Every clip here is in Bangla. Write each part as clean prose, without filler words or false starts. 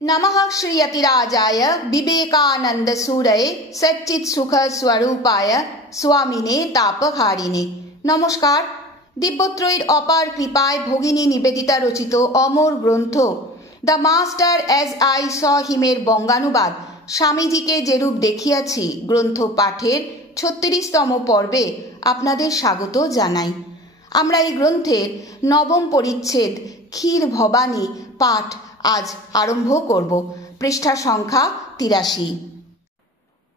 नमः श्रीयतिराजाय विवेकानंदसूरये सच्चित्सुखस्वरूपाय स्वामिने तापहारिणे। नमस्कार। দিব্যত্রয়ীর অপার কৃপায় ভগিনী নিবেদিতা রচিত অমর গ্রন্থ the master as I saw হিমের বঙ্গানুবাদ স্বামীজিকে যেরূপ দেখিয়াছি গ্রন্থ পাঠের ৩৬তম পর্বে আপনাদের স্বাগত জানাই। আমরা এই গ্রন্থের নবম পরিচ্ছেদ ক্ষীর ভবানী পাঠ আজ আরম্ভ করব। পৃষ্ঠা সংখ্যা ৮৩।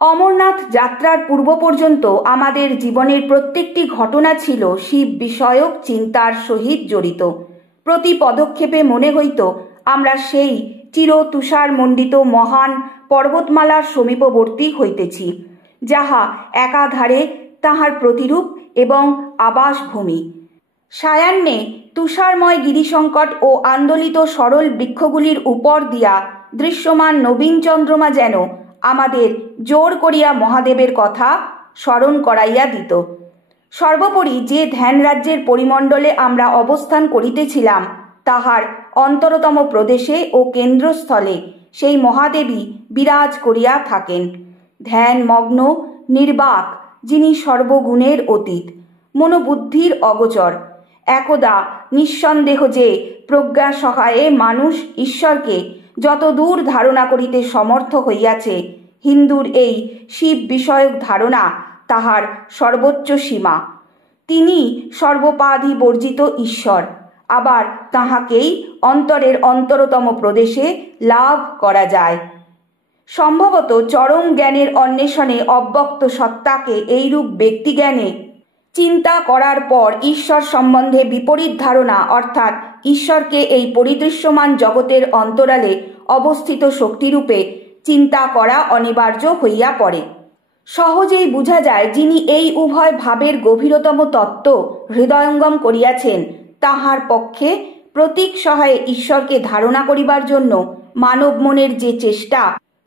অমরনাথ যাত্রার পূর্ব পর্যন্ত আমাদের জীবনের প্রত্যেকটি ঘটনা ছিল শিব বিষয়ক চিন্তার সহিত জড়িত। প্রতি পদক্ষেপে মনে হইত আমরা সেই চির তুষারমণ্ডিত মহান পর্বতমালার সমীপবর্তী হইতেছি, যাহা একাধারে তাহার প্রতিরূপ এবং আবাসভূমি। সায়াহ্নে তুষারময় গিরিসংকট ও আন্দোলিত সরল বৃক্ষগুলির উপর দিয়া দৃশ্যমান নবীন চন্দ্রমা যেন আমাদের জোর করিয়া মহাদেবের কথা স্মরণ করাইয়া দিত। সর্বোপরি যে ধ্যান রাজ্যের পরিমণ্ডলে আমরা অবস্থান করিতেছিলাম, তাহার অন্তরতম প্রদেশে ও কেন্দ্রস্থলে সেই মহাদেবী বিরাজ করিয়া থাকেন, ধ্যানমগ্ন নির্বাক, যিনি সর্বগুণের অতীত, মনোবুদ্ধির অগোচর। একদা নিঃসন্দেহ যে প্রজ্ঞা সহায়ে মানুষ ঈশ্বরকে যত দূর ধারণা করিতে সমর্থ হইয়াছে, হিন্দুর এই শিব বিষয়ক ধারণা তাহার সর্বোচ্চ সীমা। তিনি সর্বোপাধি বর্জিত ঈশ্বর, আবার তাহাকেই অন্তরের অন্তরতম প্রদেশে লাভ করা যায়। সম্ভবত চরম জ্ঞানের অন্বেষণে অব্যক্ত সত্তাকে এইরূপ ব্যক্তিজ্ঞানে চিন্তা করার পর ঈশ্বর সম্বন্ধে বিপরীত ধারণা, অর্থাৎ ঈশ্বরকে এই পরিদৃশ্যমান জগতের অন্তরালে অবস্থিত শক্তিরূপে চিন্তা করা অনিবার্য হইয়া পড়ে। সহজেই বুঝা যায়, যিনি এই উভয় ভাবের গভীরতম তত্ত্ব হৃদয়ঙ্গম করিয়াছেন, তাহার পক্ষে প্রতীক সহায়ে ঈশ্বরকে ধারণা করিবার জন্য মানব মনের যে চেষ্টা,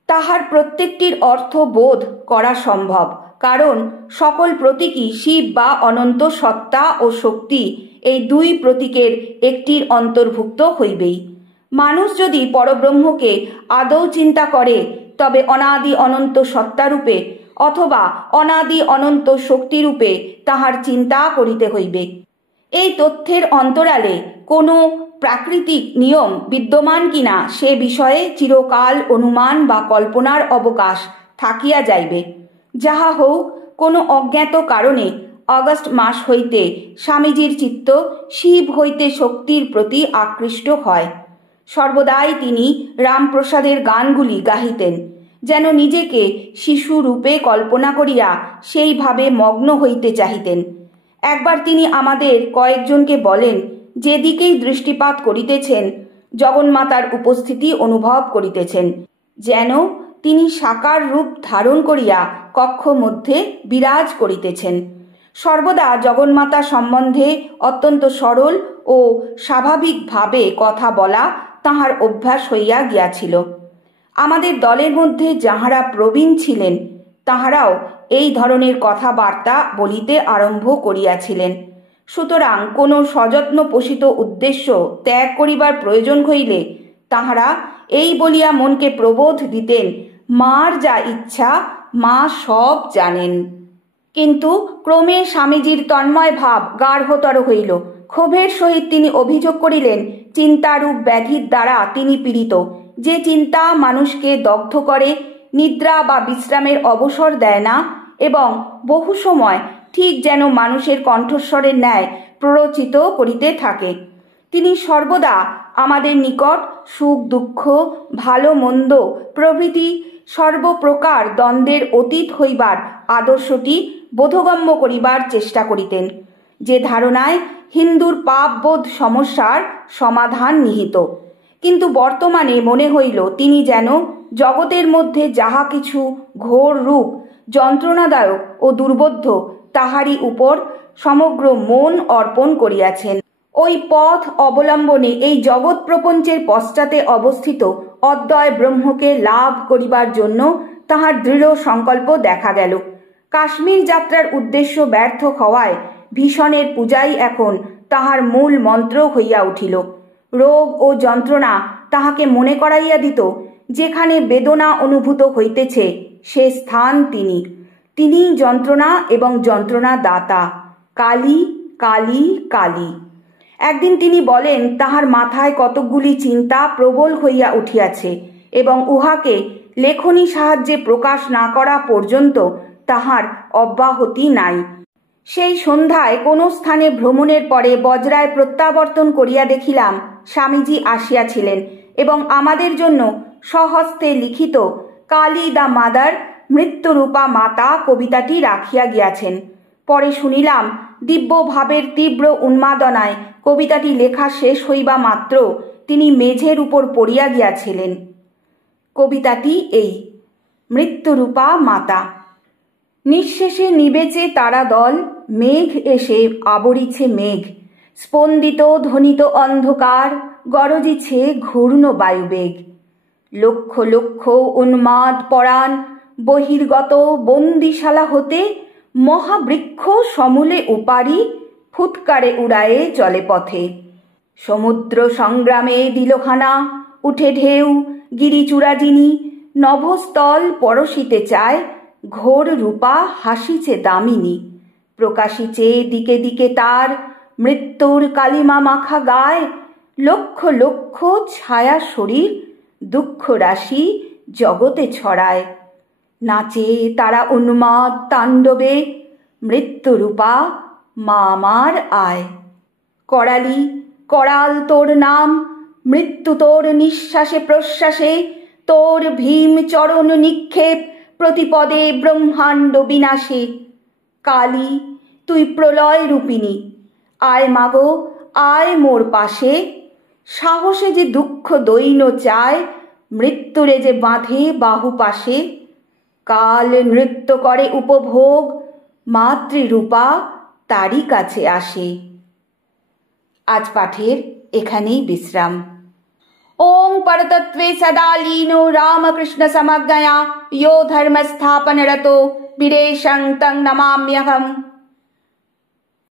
তাহার প্রত্যেকটির অর্থ বোধ করা সম্ভব। কারণ সকল প্রতীকই শিব বা অনন্ত সত্তা ও শক্তি, এই দুই প্রতীকের একটির অন্তর্ভুক্ত হইবেই। মানুষ যদি পরব্রহ্মকে আদৌ চিন্তা করে, তবে অনাদি অনন্ত সত্তারূপে অথবা অনাদি অনন্ত শক্তিরূপে তাহার চিন্তা করিতে হইবে। এই তথ্যের অন্তরালে কোনো প্রাকৃতিক নিয়ম বিদ্যমান কিনা সে বিষয়ে চিরকাল অনুমান বা কল্পনার অবকাশ থাকিয়া যাইবে। যাহা হোক, কোনো অজ্ঞাত কারণে অগস্ট মাস হইতে স্বামীজির চিত্ত শিব হইতে শক্তির প্রতি আকৃষ্ট হয়। সর্বদাই তিনি রামপ্রসাদের গানগুলি গাহিতেন, যেন নিজেকে শিশু রূপে কল্পনা করিয়া সেইভাবে মগ্ন হইতে চাহিতেন। একবার তিনি আমাদের কয়েকজনকে বলেন, যেদিকেই দৃষ্টিপাত করিতেছেন জগন্মাতার উপস্থিতি অনুভব করিতেছেন, যেন তিনি সাকার রূপ ধারণ করিয়া কক্ষ মধ্যে বিরাজ করিতেছেন। সর্বদা জগন্মাতা সম্বন্ধে অত্যন্ত সরল ও স্বাভাবিকভাবে কথা বলা তাহার অভ্যাস হইয়া গিয়াছিল। আমাদের দলের মধ্যে যাহারা প্রবীণ ছিলেন, তাহারাও এই ধরনের কথাবার্তা বলিতে আরম্ভ করিয়াছিলেন। সুতরাং কোনো সযত্ন পোষিত উদ্দেশ্য ত্যাগ করিবার প্রয়োজন হইলে তাহারা এই বলিয়া মনকে প্রবোধ দিতেন, মার যা ইচ্ছা, মা সব জানেন। কিন্তু ক্রমে স্বামীজির তন্ময় ভাব গাঢ়তর হইল। ক্ষোভের সহিত তিনি অভিযোগ করিলেন, চিন্তারূপ ব্যাধির দ্বারা তিনি পীড়িত। যে চিন্তা মানুষকে দগ্ধ করে, নিদ্রা বা বিশ্রামের অবসর দেয় না এবং বহু সময় ঠিক যেন মানুষের কণ্ঠস্বরের ন্যায় প্ররোচিত করিতে থাকে। তিনি সর্বদা আমাদের নিকট সুখ দুঃখ, ভালো মন্দ প্রভৃতি সর্বপ্রকার দ্বন্দ্বের অতীত হইবার আদর্শটি বোধগম্য করিবার চেষ্টা করিতেন, যে ধারণায় হিন্দুর পাপবোধ সমস্যার সমাধান নিহিত। কিন্তু বর্তমানে মনে হইল, তিনি যেন জগতের মধ্যে যাহা কিছু ঘোর রূপ, যন্ত্রণাদায়ক ও দুর্বোধ্য, তাহারই উপর সমগ্র মন অর্পণ করিয়াছেন। ওই পথ অবলম্বনে এই জগৎ প্রপঞ্চের পশ্চাতে অবস্থিত অদ্বয় ব্রহ্মকে লাভ করিবার জন্য তাহার দৃঢ় সংকল্প দেখা গেল। কাশ্মীর যাত্রার উদ্দেশ্য ব্যর্থ হওয়ায় ভীষণের পূজাই এখন তাহার মূল মন্ত্র হইয়া উঠিল। রোগ ও যন্ত্রণা তাহাকে মনে করাইয়া দিত যেখানে বেদনা অনুভূত হইতেছে সে স্থান তিনিই যন্ত্রণা এবং যন্ত্রণা দাতা। কালী কালী কালী। একদিন তিনি বলেন তাহার মাথায় কতকগুলি চিন্তা প্রবল হইয়া উঠিয়াছে এবং উহাকে লেখনী সাহায্যে প্রকাশ না করা পর্যন্ত তাহার অব্যাহতি নাই। সেই সন্ধ্যায় কোনো স্থানে ভ্রমণের পরে বজরায় প্রত্যাবর্তন করিয়া দেখিলাম স্বামীজি আসিয়াছিলেন এবং আমাদের জন্য স্বহস্তে লিখিত কালী দ্য মাদার মৃত্যুরূপা মাতা কবিতাটি রাখিয়া গিয়াছেন। পরে শুনিলাম দিব্য ভাবের তীব্র উন্মাদনায় কবিতাটি লেখা শেষ হইবা মাত্র তিনি মেঝের উপর পড়িয়া গিয়াছিলেন। কবিতাটি এই: মৃত্যুরূপা মাতা। নিঃশেষে নিবেচে তারা দল, মেঘ এসে আবরিছে মেঘ, স্পন্দিত ধ্বনিত অন্ধকার, গরজিছে ঘূর্ণ বায়ুবেগ। লক্ষ লক্ষ উন্মাদ পরাণ বহির্গত বন্দিশালা হতে মহাবৃক্ষ সমূলে উপারি ফুৎকারে উড়ায়ে চলে পথে। সমুদ্র সংগ্রামে দিলখানা, উঠে ঢেউ গিরিচূড়া যিনি, নভস্থল পরশিতে চায়, ঘোর রূপা হাসিছে দামিনী। প্রকাশিছে দিকে দিকে তার, মৃত্যুর কালিমা মাখা গায়, লক্ষ লক্ষ ছায়া শরীর দুঃখ রাশি জগতে ছড়ায়। নাচে তারা উন্মাদ তাণ্ডবে, মৃত্যুরূপা মা আমার আয়। করালি করাল তোর নাম, মৃত্যু তোর নিঃশ্বাসে প্রশ্বাসে, তোর ভীম চরণ নিক্ষেপ প্রতিপদে ব্রহ্মাণ্ড বিনাশে। কালী তুই প্রলয় রূপিণী, আয় মাগো আয় মোর পাশে। সাহসে যে দুঃখ দৈন্য চায়, মৃত্যুরে যে বাঁধে বাহু পাশে। কাল নৃত্য করে উপভোগ, মাতৃরূপা তারই কাছে আসে। আজ পাঠের এখানেই বিশ্রাম। ओं परतत्वे सदा लीनो रामकृष्ण समज्ञया यो धर्म स्थापन रतो वीरेशं तं नमाम्यहम्।